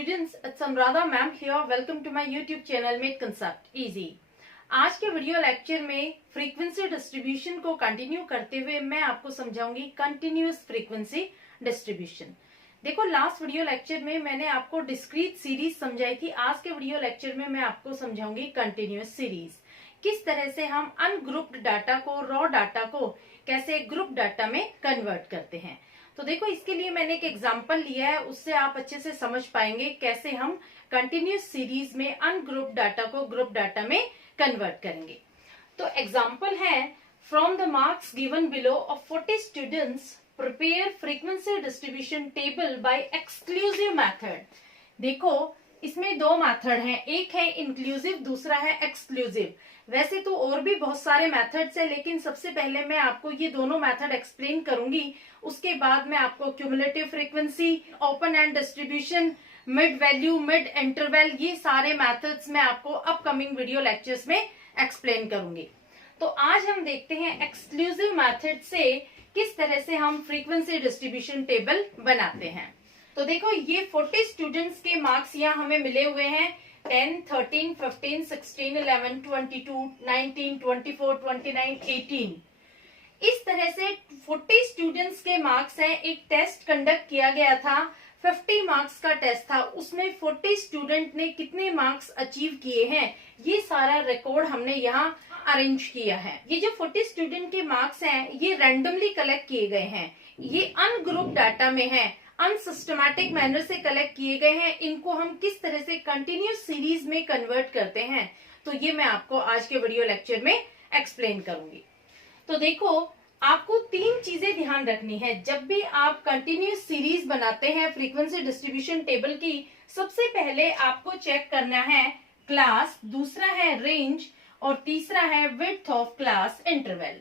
students, it's Anuradha ma'am here. Welcome to my YouTube channel Make Concept Easy. आज के video lecture में frequency distribution को continue करते हुए मैं आपको समझाऊंगी कंटिन्यूअस फ्रीक्वेंसी डिस्ट्रीब्यूशन। देखो, लास्ट वीडियो लेक्चर में मैंने आपको डिस्क्रीट सीरीज समझाई थी। आज के वीडियो लेक्चर में मैं आपको समझाऊंगी कंटिन्यूअस सीरीज। किस तरह से हम अनग्रुप्ड डाटा को, रॉ डाटा को कैसे ग्रुप डाटा में कन्वर्ट करते हैं। तो देखो, इसके लिए मैंने एक एग्जांपल लिया है, उससे आप अच्छे से समझ पाएंगे कैसे हम कंटिन्यूअस सीरीज में अनग्रुप डाटा को ग्रुप डाटा में कन्वर्ट करेंगे। तो एग्जांपल है, from the marks given below of 40 students prepare frequency distribution table by exclusive method. देखो, इसमें दो मेथड हैं, एक है इंक्लूसिव, दूसरा है एक्सक्लूसिव। वैसे तो और भी बहुत सारे मेथड्स हैं, लेकिन सबसे पहले मैं आपको ये दोनों मेथड एक्सप्लेन करूंगी। उसके बाद मैं आपको cumulative frequency, open and distribution, mid value, mid interval, ये सारे मेथड्स मैं आपको अपकमिंग वीडियो लेक्चर्स में एक्सप्लेन करूंगी। तो आज हम देखते हैं एक्सक्लूसिव मेथड से किस तरह से हम फ्रीक्वेंसी डिस्ट्रीब्यूशन टेबल बनाते हैं। तो देखो, ये 40 स्टूडेंट्स के मार्क्स यहाँ हमें मिले हुए हैं, 10, 13, 15, 16, 11, 22, 19, 24, 29, 18। इस तरह से 40 स्टूडेंट्स के मार्क्स हैं। एक टेस्ट कंडक्ट किया गया था, 50 मार्क्स का टेस्ट था। उसमें 40 स्टूडेंट ने कितने मार्क्स अचीव किए हैं, ये सारा रिकॉर्ड हमने यहाँ अरेंज किया है। ये जो 40 स्टूडेंट के मार्क्स हैं, ये रैंडमली कलेक्ट किए गए हैं। ये अनग्रुप डाटा में है, अनसिस्टमैटिक मैनर से कलेक्ट किए गए हैं। इनको हम किस तरह से कंटिन्यूअस सीरीज में कन्वर्ट करते हैं, तो ये मैं आपको आज के वीडियो लेक्चर में एक्सप्लेन करूंगी। तो देखो, आपको तीन चीजें ध्यान रखनी है जब भी आप कंटिन्यूअस सीरीज बनाते हैं फ्रीक्वेंसी डिस्ट्रीब्यूशन टेबल की। सबसे पहले आपको चेक करना है क्लास, दूसरा है रेंज और तीसरा है width of class interval.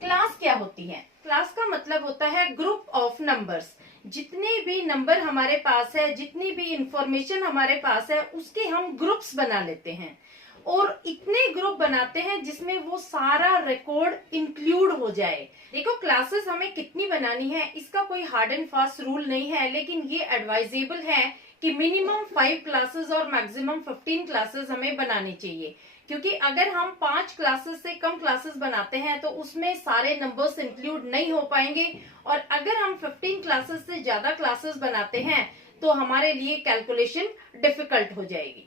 Class क्या होती है? क्लास का मतलब होता है ग्रुप ऑफ नंबर्स। जितने भी नंबर हमारे पास है, जितनी भी इंफॉर्मेशन हमारे पास है, उसके हम ग्रुप्स बना लेते हैं और इतने ग्रुप बनाते हैं जिसमें वो सारा रिकॉर्ड इंक्लूड हो जाए। देखो, क्लासेस हमें कितनी बनानी है इसका कोई हार्ड एंड फास्ट रूल नहीं है, लेकिन ये एडवाइजेबल है कि मिनिमम 5 क्लासेस और मैक्सिमम 15 क्लासेस हमें बनानी चाहिए। क्योंकि अगर हम 5 क्लासेस से कम क्लासेस बनाते हैं तो उसमें सारे नंबर्स इंक्लूड नहीं हो पाएंगे, और अगर हम 15 क्लासेस से ज्यादा क्लासेस बनाते हैं तो हमारे लिए कैलकुलेशन डिफिकल्ट हो जाएगी।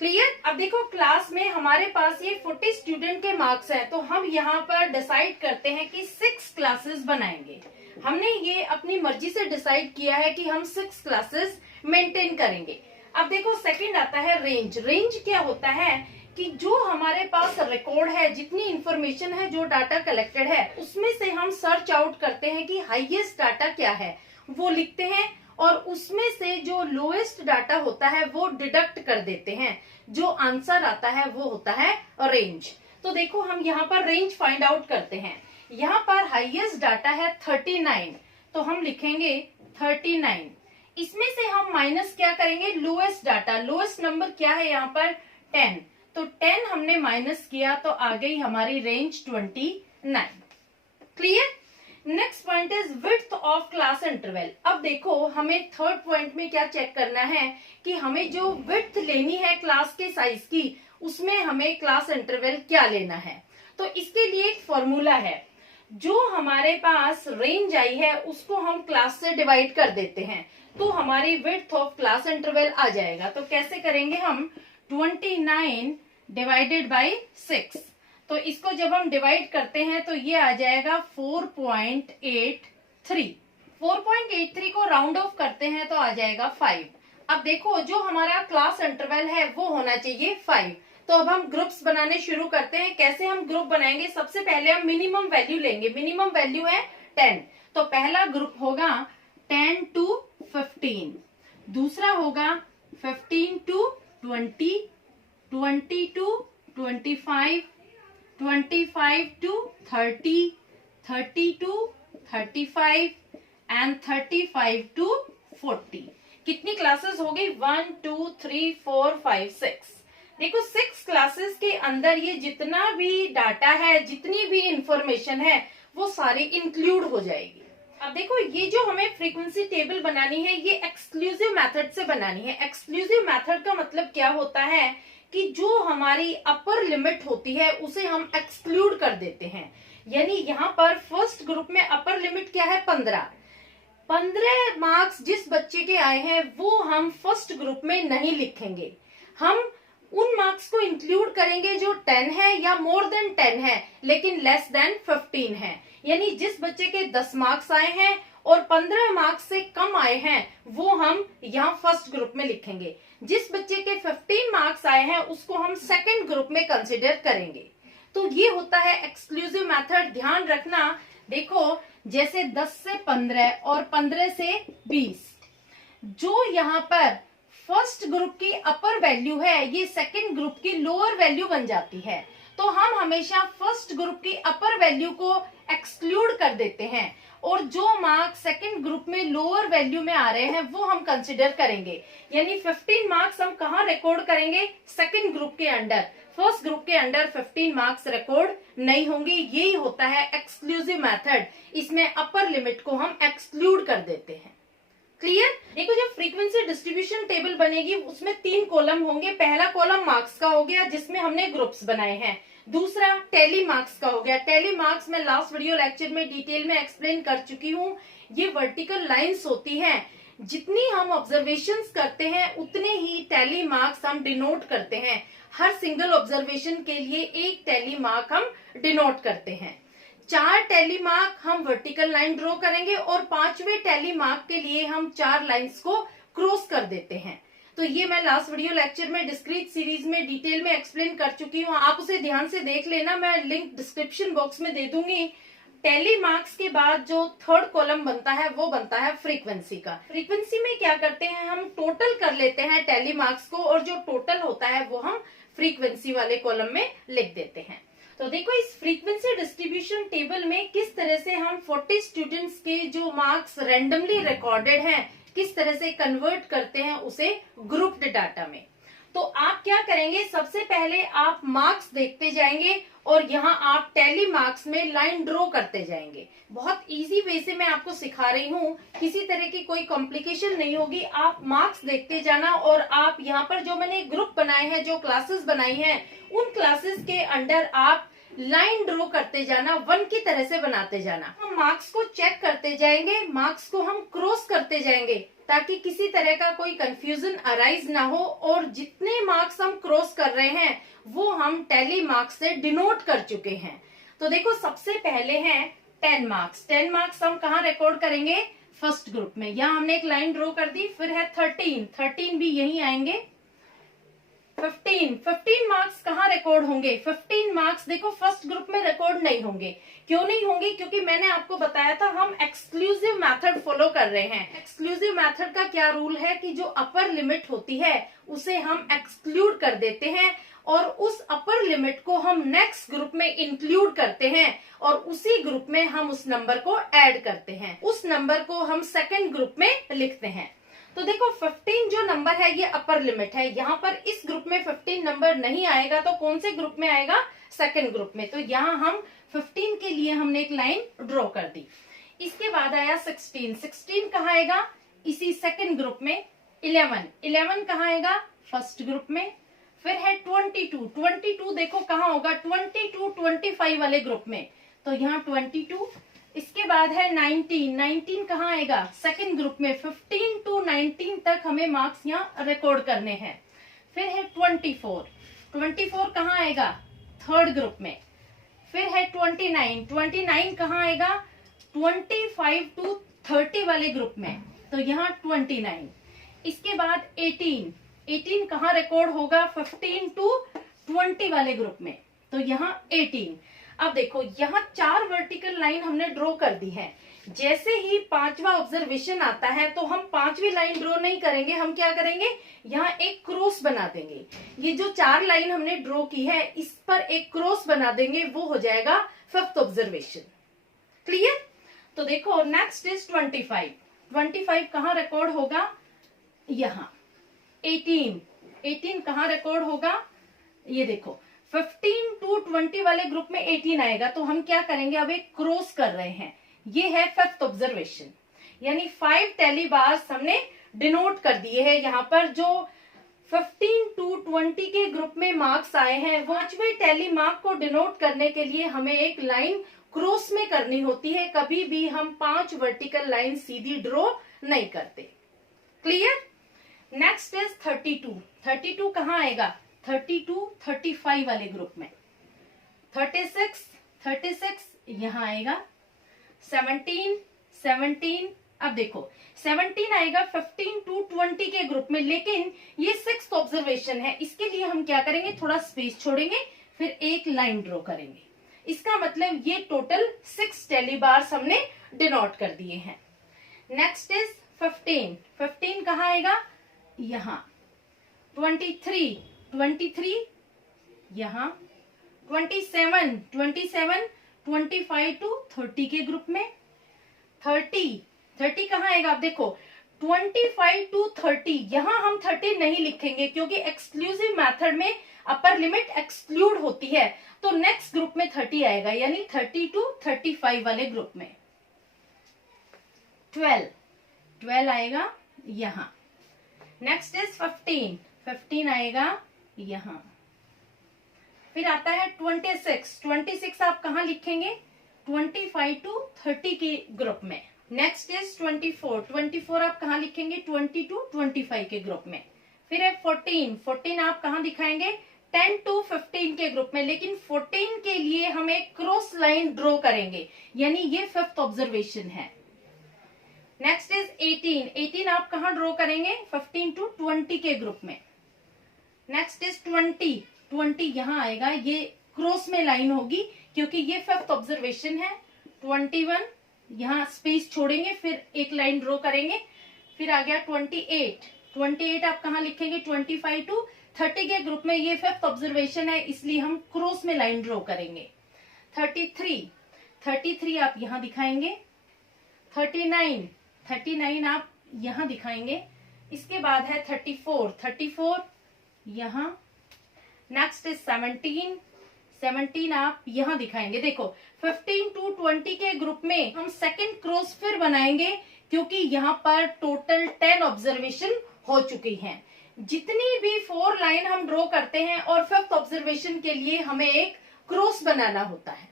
क्लियर? अब देखो, क्लास में हमारे पास ये 40 स्टूडेंट के मार्क्स हैं, तो हम यहाँ पर डिसाइड करते हैं कि 6 क्लासेस बनाएंगे। हमने ये अपनी मर्जी से डिसाइड किया है कि हम 6 क्लासेस मेंटेन करेंगे। अब देखो, सेकंड आता है रेंज। रेंज क्या होता है कि जो हमारे पास रिकॉर्ड है, जितनी इंफॉर्मेशन है, जो डाटा कलेक्टेड है, उसमें से हम सर्च आउट करते हैं कि हाईएस्ट डाटा क्या है, वो लिखते हैं और उसमें से जो लोएस्ट डाटा होता है वो डिडक्ट कर देते हैं। जो आंसर आता है वो होता है रेंज। तो देखो, हम यहाँ पर रेंज फाइंड आउट करते हैं। यहाँ पर हाईएस्ट डाटा है 39, तो हम लिखेंगे 39। इसमें से हम माइनस क्या करेंगे? लोएस्ट डाटा, लोएस्ट नंबर क्या है यहाँ पर? 10। तो 10 हमने माइनस किया तो आ गई हमारी range 29। Clear? Next point is width of class interval. अब देखो, हमें थर्ड पॉइंट में क्या चेक करना है कि हमें जो विड्थ लेनी है क्लास के साइज की, उसमें हमें क्लास इंटरवल क्या लेना है। तो इसके लिए एक फॉर्मूला है। जो हमारे पास रेंज आई है उसको हम क्लास से डिवाइड कर देते हैं, तो हमारी विड्थ ऑफ क्लास इंटरवल आ जाएगा। तो कैसे करेंगे हम? 29 डिवाइडेड बाई 6। तो इसको जब हम डिवाइड करते हैं तो ये आ जाएगा 4.83। 4.83 को राउंड ऑफ करते हैं तो आ जाएगा 5। अब देखो, जो हमारा क्लास इंटरवल है वो होना चाहिए 5। तो अब हम ग्रुप्स बनाने शुरू करते हैं। कैसे हम ग्रुप बनाएंगे? सबसे पहले हम मिनिमम वैल्यू लेंगे। मिनिमम वैल्यू है 10, तो पहला ग्रुप होगा 10 to 15, दूसरा होगा 15 to 20, 20 to 25, 25 to 30, 30 to 35 and 35 to 40। कितनी क्लासेस हो गई? 1 2 3 4 5 6। देखो, 6 क्लासेस के अंदर ये जितना भी डाटा है, जितनी भी इंफॉर्मेशन है, वो सारी इंक्लूड हो जाएगी। अब देखो, ये जो हमें फ्रीक्वेंसी टेबल बनानी है ये एक्सक्लूसिव मेथड से बनानी है। एक्सक्लूसिव मेथड का मतलब क्या होता है कि जो हमारी अपर लिमिट होती है उसे हम एक्सक्लूड कर देते हैं। यानी यहाँ पर फर्स्ट ग्रुप में अपर लिमिट क्या है, 15 मार्क्स जिस बच्चे के आए हैं वो हम फर्स्ट ग्रुप में नहीं लिखेंगे। हम उन मार्क्स को इंक्लूड करेंगे जो 10 है या मोर देन 10 है लेकिन लेस देन 15 है। यानी जिस बच्चे के 10 मार्क्स आए हैं और 15 मार्क्स से कम आए हैं वो हम यहाँ फर्स्ट ग्रुप में लिखेंगे। जिस बच्चे के 15 मार्क्स आए हैं उसको हम सेकंड ग्रुप में कंसिडर करेंगे। तो ये होता है एक्सक्लूसिव मेथड। ध्यान रखना, देखो जैसे 10 से 15 और 15 से 20, जो यहाँ पर फर्स्ट ग्रुप की अपर वैल्यू है ये सेकंड ग्रुप की लोअर वैल्यू बन जाती है। तो हम हमेशा फर्स्ट ग्रुप की अपर वैल्यू को एक्सक्लूड कर देते हैं और जो मार्क्स सेकंड ग्रुप में लोअर वैल्यू में आ रहे हैं वो हम कंसिडर करेंगे। यानी 15 मार्क्स हम कहाँ रिकॉर्ड करेंगे, सेकंड ग्रुप के अंडर। फर्स्ट ग्रुप के अंडर 15 मार्क्स रिकॉर्ड नहीं होंगे। यही होता है एक्सक्लूसिव मेथड। इसमें अपर लिमिट को हम एक्सक्लूड कर देते हैं। क्लियर? देखो, जब फ्रीक्वेंसी डिस्ट्रीब्यूशन टेबल बनेगी उसमें 3 कॉलम होंगे। पहला कॉलम मार्क्स का हो गया जिसमें हमने ग्रुप्स बनाए हैं। दूसरा टैली मार्क्स का हो गया। टैली मार्क्स में लास्ट वीडियो लेक्चर में डिटेल में एक्सप्लेन कर चुकी हूँ। ये वर्टिकल लाइंस होती हैं, जितनी हम ऑब्जर्वेशंस करते हैं उतने ही टैली मार्क्स हम डिनोट करते हैं। हर सिंगल ऑब्जर्वेशन के लिए एक टैली मार्क हम डिनोट करते हैं। 4 टैली मार्क हम वर्टिकल लाइन ड्रॉ करेंगे और 5वें टैली मार्क के लिए हम 4 लाइंस को क्रॉस कर देते हैं। तो ये मैं लास्ट वीडियो लेक्चर में डिस्क्रीट सीरीज में डिटेल में एक्सप्लेन कर चुकी हूँ। आप उसे ध्यान से देख लेना, मैं लिंक डिस्क्रिप्शन बॉक्स में दे दूंगी। टैली मार्क्स के बाद जो थर्ड कॉलम बनता है वो बनता है फ्रीक्वेंसी का। फ्रीक्वेंसी में क्या करते हैं, हम टोटल कर लेते हैं टैली मार्क्स को और जो टोटल होता है वो हम फ्रीक्वेंसी वाले कॉलम में लिख देते हैं। तो देखो, इस फ्रीक्वेंसी डिस्ट्रीब्यूशन टेबल में किस तरह से हम 40 स्टूडेंट्स के जो मार्क्स रैंडमली रिकॉर्डेड हैं किस तरह से कन्वर्ट करते हैं उसे ग्रुप्ड डाटा में। तो आप क्या करेंगे, सबसे पहले आप मार्क्स देखते जाएंगे और यहाँ आप टैली मार्क्स में लाइन ड्रॉ करते जाएंगे। बहुत इजी वे से मैं आपको सिखा रही हूँ, किसी तरह की कोई कॉम्प्लिकेशन नहीं होगी। आप मार्क्स देखते जाना और आप यहाँ पर जो मैंने ग्रुप बनाए हैं, जो क्लासेस बनाई हैं, उन क्लासेस के अंडर आप लाइन ड्रॉ करते जाना, वन की तरह से बनाते जाना। हम मार्क्स को चेक करते जाएंगे, मार्क्स को हम क्रॉस करते जाएंगे ताकि किसी तरह का कोई कंफ्यूजन अराइज ना हो। और जितने मार्क्स हम क्रॉस कर रहे हैं वो हम टैली मार्क्स से डिनोट कर चुके हैं। तो देखो, सबसे पहले हैं 10 मार्क्स। 10 मार्क्स हम कहाँ रिकॉर्ड करेंगे, फर्स्ट ग्रुप में। यहाँ हमने एक लाइन ड्रॉ कर दी। फिर है 13 भी यही आएंगे। 15 मार्क्स कहाँ रिकॉर्ड होंगे, 15 मार्क्स देखो फर्स्ट ग्रुप में रिकॉर्ड नहीं होंगे। क्यों नहीं होंगे, क्योंकि मैंने आपको बताया था हम एक्सक्लूसिव मेथड फॉलो कर रहे हैं। एक्सक्लूसिव मेथड का क्या रूल है कि जो अपर लिमिट होती है उसे हम एक्सक्लूड कर देते हैं और उस अपर लिमिट को हम नेक्स्ट ग्रुप में इंक्लूड करते हैं और उसी ग्रुप में हम उस नंबर को ऐड करते हैं। उस नंबर को हम सेकंड ग्रुप में लिखते हैं। तो देखो, 15 जो नंबर है ये अपर लिमिट है। यहाँ पर इस ग्रुप में 15 नंबर नहीं आएगा तो कौन से ग्रुप में आएगा, सेकंड ग्रुप में। तो यहाँ हम 15 के लिए हमने एक लाइन ड्रॉ कर दी। इसके बाद आया 16 कहाँ आएगा, इसी सेकंड ग्रुप में। 11 कहाँ आएगा, फर्स्ट ग्रुप में। फिर है 22 देखो कहाँ होगा, 22-25 वाले ग्रुप में। तो यहाँ 22। इसके बाद है 19 कहाँ आएगा, सेकंड ग्रुप में। 15 to 19 तक हमें मार्क्स यहाँ रिकॉर्ड करने हैं। फिर है 24 कहाँ आएगा, थर्ड ग्रुप में। फिर है 29 कहाँ आएगा, 25 to 30 वाले ग्रुप में। तो यहाँ 29। इसके बाद 18 कहाँ रिकॉर्ड होगा, 15 to 20 वाले ग्रुप में। तो यहाँ 18। अब देखो, यहाँ 4 वर्टिकल लाइन हमने ड्रॉ कर दी है। जैसे ही 5वां ऑब्जर्वेशन आता है तो हम 5वीं लाइन ड्रॉ नहीं करेंगे, हम क्या करेंगे, यहाँ एक क्रॉस बना देंगे। ये जो 4 लाइन हमने ड्रॉ की है इस पर एक क्रॉस बना देंगे, वो हो जाएगा 5th ऑब्जर्वेशन। क्लियर? तो देखो, नेक्स्ट इज 25 कहाँ रिकॉर्ड होगा, यहाँ। 18 कहाँ रिकॉर्ड होगा, ये देखो 15 to 20 वाले ग्रुप में 18 आएगा। तो हम क्या करेंगे, अब एक क्रॉस कर रहे हैं। ये है फिफ्थ ऑब्जर्वेशन, यानी 5 टैली बार्स हमने डिनोट कर दिए हैं। यहाँ पर जो 15 to 20 के ग्रुप में मार्क्स आए हैं, वो 5वें टैली मार्क को डिनोट करने के लिए हमें एक लाइन क्रॉस में करनी होती है। कभी भी हम 5 वर्टिकल लाइन सीधी ड्रॉ नहीं करते। क्लियर? Next is 32। 32 कहाँ आएगा? 32 35 वाले ग्रुप में। 36 यहाँ आएगा। 17 अब देखो 17 आएगा 15 to 20 के ग्रुप में, लेकिन ये 6th ऑब्जर्वेशन है। इसके लिए हम क्या करेंगे? थोड़ा स्पेस छोड़ेंगे, फिर एक लाइन ड्रॉ करेंगे। इसका मतलब ये टोटल 6 टैली बार्स हमने डिनोट कर दिए हैं। नेक्स्ट इज 15 कहाँ आएगा? यहाँ। 23 यहाँ। 27 25 to 30 के ग्रुप में। 30 कहाँ आएगा? आप देखो 25 to 30, यहाँ हम 30 नहीं लिखेंगे क्योंकि एक्सक्लूसिव मेथड में अपर लिमिट एक्सक्लूड होती है, तो नेक्स्ट ग्रुप में 30 आएगा, यानी 30 to 35 वाले ग्रुप में। 12 आएगा यहाँ। नेक्स्ट इज 15 आएगा यहाँ। फिर आता है 26 आप कहाँ लिखेंगे? 25 to 30 के ग्रुप में। नेक्स्ट इज 24 आप कहाँ लिखेंगे? 20 to 25 के ग्रुप में। फिर है 14 आप कहाँ दिखाएंगे? 10 to 15 के ग्रुप में, लेकिन 14 के लिए हम एक क्रॉस लाइन ड्रॉ करेंगे, यानी ये 5th ऑब्जर्वेशन है। नेक्स्ट इज 18 आप कहाँ ड्रॉ करेंगे? 15 to 20 के ग्रुप में। नेक्स्ट इज 20 यहाँ आएगा, ये क्रॉस में लाइन होगी क्योंकि ये 5th ऑब्जर्वेशन है। 21 यहाँ स्पेस छोड़ेंगे, फिर एक लाइन ड्रॉ करेंगे। फिर आ गया 28 आप कहाँ लिखेंगे? 25 to 30 के ग्रुप में, ये 5th ऑब्जर्वेशन है, इसलिए हम क्रॉस में लाइन ड्रॉ करेंगे। 33 आप यहाँ दिखाएंगे। 39 आप यहाँ दिखाएंगे। इसके बाद है 34 यहाँ। नेक्स्ट इज 17 आप यहाँ दिखाएंगे। देखो 15 to 20 के ग्रुप में हम सेकंड क्रॉस फिर बनाएंगे क्योंकि यहाँ पर टोटल 10 ऑब्जर्वेशन हो चुकी हैं। जितनी भी 4 लाइन हम ड्रॉ करते हैं और 5th ऑब्जर्वेशन के लिए हमें एक क्रॉस बनाना होता है।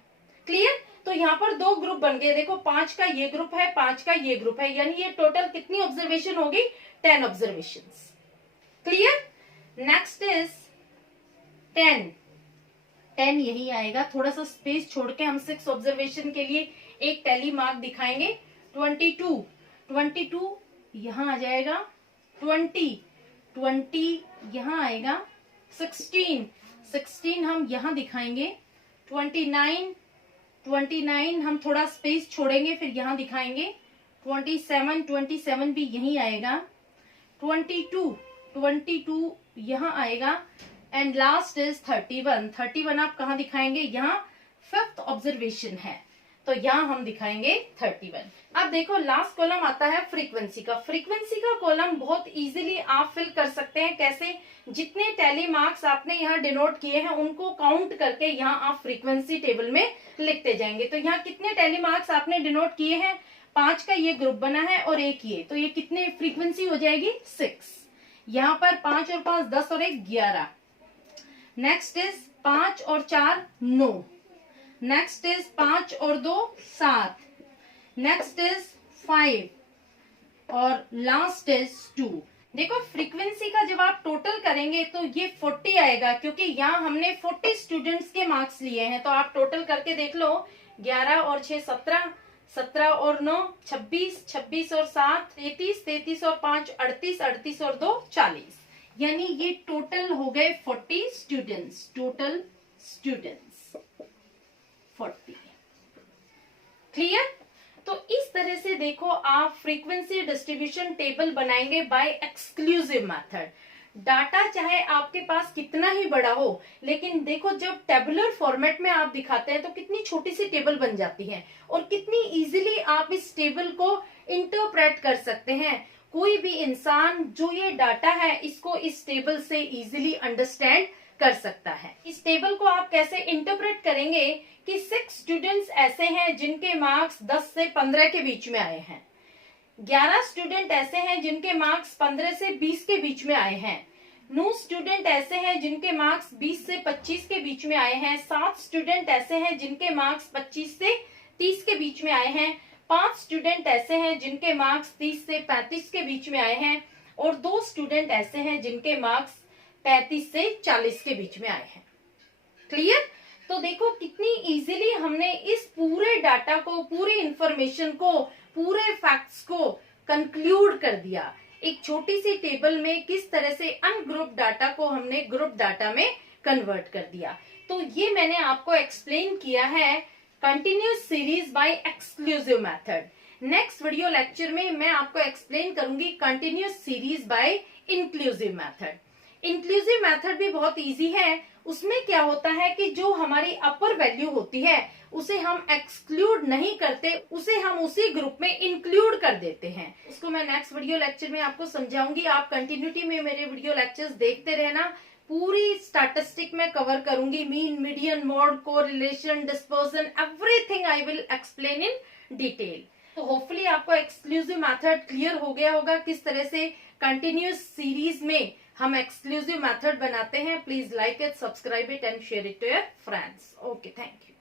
क्लियर? तो यहाँ पर 2 ग्रुप बन गए। देखो 5 का ये ग्रुप है, 5 का ये ग्रुप है, यानी ये टोटल कितनी ऑब्जर्वेशन होगी? 10 ऑब्जर्वेशन। क्लियर? नेक्स्ट इज 10 यही आएगा। थोड़ा सा स्पेस छोड़ के हम 6 ऑब्जर्वेशन के लिए एक टैली मार्क दिखाएंगे। 22 यहाँ आ जाएगा। 20 यहाँ आएगा। 16 हम यहाँ दिखाएंगे। 29 हम थोड़ा स्पेस छोड़ेंगे, फिर यहाँ दिखाएंगे। 27 भी यहीं आएगा। 22 यहाँ आएगा। एंड लास्ट इज 31 आप कहाँ दिखाएंगे? यहाँ 5th ऑब्जर्वेशन है, तो यहाँ हम दिखाएंगे 31। अब देखो लास्ट कॉलम आता है फ्रीक्वेंसी का। फ्रीक्वेंसी का कॉलम बहुत इजीली आप फिल कर सकते हैं। कैसे? जितने टैली मार्क्स आपने यहाँ डिनोट किए हैं उनको काउंट करके यहाँ आप फ्रीक्वेंसी टेबल में लिखते जाएंगे। तो यहाँ कितने टैली मार्क्स आपने डिनोट किए हैं? 5 का ये ग्रुप बना है और एक ये, तो ये कितने फ्रीक्वेंसी हो जाएगी? 6। यहाँ पर 5 और 5 10 और 1 11। नेक्स्ट इज 5 और 4 9। नेक्स्ट इज 5 और 2 7। नेक्स्ट इज 5 और लास्ट इज 2। देखो फ्रीक्वेंसी का जब आप टोटल करेंगे तो ये 40 आएगा, क्योंकि यहाँ हमने 40 स्टूडेंट्स के मार्क्स लिए हैं। तो आप टोटल करके देख लो, 11 और 6 17, 17 और 9 26, 26 और 7 33, 33 और 5 38, 38 और 2 40, यानी ये टोटल हो गए 40 स्टूडेंट्स। Total students 40। क्लियर? तो इस तरह से देखो आप फ्रीक्वेंसी डिस्ट्रीब्यूशन टेबल बनाएंगे बाय एक्सक्लूसिव मेथड। डाटा चाहे आपके पास कितना ही बड़ा हो, लेकिन देखो जब टेबुलर फॉर्मेट में आप दिखाते हैं तो कितनी छोटी सी टेबल बन जाती है और कितनी इजीली आप इस टेबल को इंटरप्रेट कर सकते हैं। कोई भी इंसान जो ये डाटा है इसको इस टेबल से इजीली अंडरस्टैंड कर सकता है। इस टेबल को आप कैसे इंटरप्रेट करेंगे कि 6 स्टूडेंट्स ऐसे हैं जिनके मार्क्स 10 से 15 के बीच में आए हैं, 11 स्टूडेंट ऐसे हैं जिनके मार्क्स 15 से 20 के बीच में आए हैं, 9 स्टूडेंट ऐसे हैं जिनके मार्क्स 20 से 25 के बीच में आए हैं, 7 स्टूडेंट ऐसे हैं जिनके मार्क्स 25 से 30 के बीच में आए हैं, 5 स्टूडेंट ऐसे हैं जिनके मार्क्स 30 से 35 के बीच में आए हैं और 2 स्टूडेंट ऐसे हैं जिनके मार्क्स 35 से 40 के बीच में आए हैं। क्लियर? तो देखो कितनी इजीली हमने इस पूरे डाटा को, पूरी इंफॉर्मेशन को, पूरे फैक्ट्स को कंक्लूड कर दिया। एक छोटी सी टेबल में किस तरह से अनग्रुप डाटा को हमने ग्रुप डाटा में कन्वर्ट कर दिया। तो ये मैंने आपको एक्सप्लेन किया है continuous series by exclusive method. Next video lecture में मैं आपको एक्सप्लेन करूंगी continuous series by inclusive method. Inclusive method भी बहुत इजी है। उसमें क्या होता है कि जो हमारी अपर वैल्यू होती है उसे हम एक्सक्लूड नहीं करते, उसे हम उसी ग्रुप में इंक्लूड कर देते हैं। उसको मैं नेक्स्ट वीडियो लेक्चर में आपको समझाऊंगी। आप कंटिन्यूटी में मेरे वीडियो लेक्चर्स देखते रहना। पूरी स्टैटिस्टिक में कवर करूंगी, mean, median, mode, correlation, dispersion, everything I will explain in detail. तो होपफुली आपको एक्सक्लूसिव मेथड क्लियर हो गया होगा, किस तरह से कंटिन्यूस सीरीज में हम एक्सक्लूसिव मेथड बनाते हैं। Please like it, subscribe it and share it to your friends. Okay, thank you.